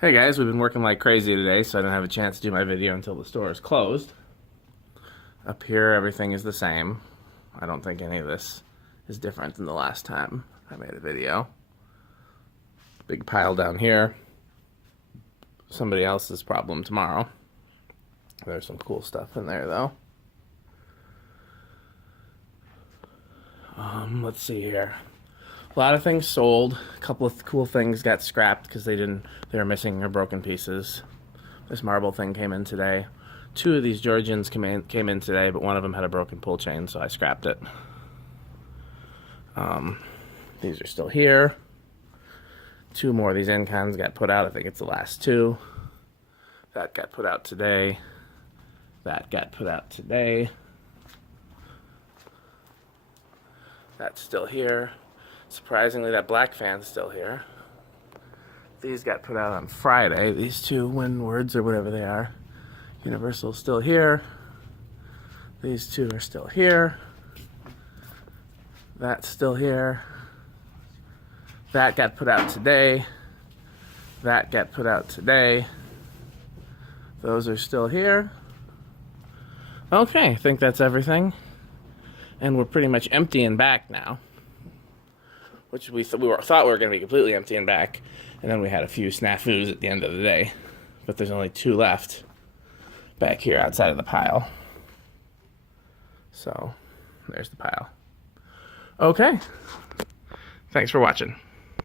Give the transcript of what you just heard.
Hey guys, we've been working like crazy today, so I didn't have a chance to do my video until the store is closed. Up here, everything is the same. I don't think any of this is different than the last time I made a video. Big pile down here. Somebody else's problem tomorrow. There's some cool stuff in there though. Let's see here. A lot of things sold. A couple of cool things got scrapped because they were missing or broken pieces. This marble thing came in today. Two of these Georgians came in today, but one of them had a broken pull chain, so I scrapped it. These are still here. Two more of these Incons got put out. I think it's the last two. That got put out today. That got put out today. That's still here. Surprisingly, that black fan's still here. These got put out on Friday. These two Windwards or whatever they are. Universal's still here. These two are still here. That's still here. That got put out today. That got put out today. Those are still here. Okay, I think that's everything. And we're pretty much emptying back now. Which we thought we were going to be completely empty and back. And then we had a few snafus at the end of the day. But there's only two left back here outside of the pile. So, there's the pile. Okay. Thanks for watching.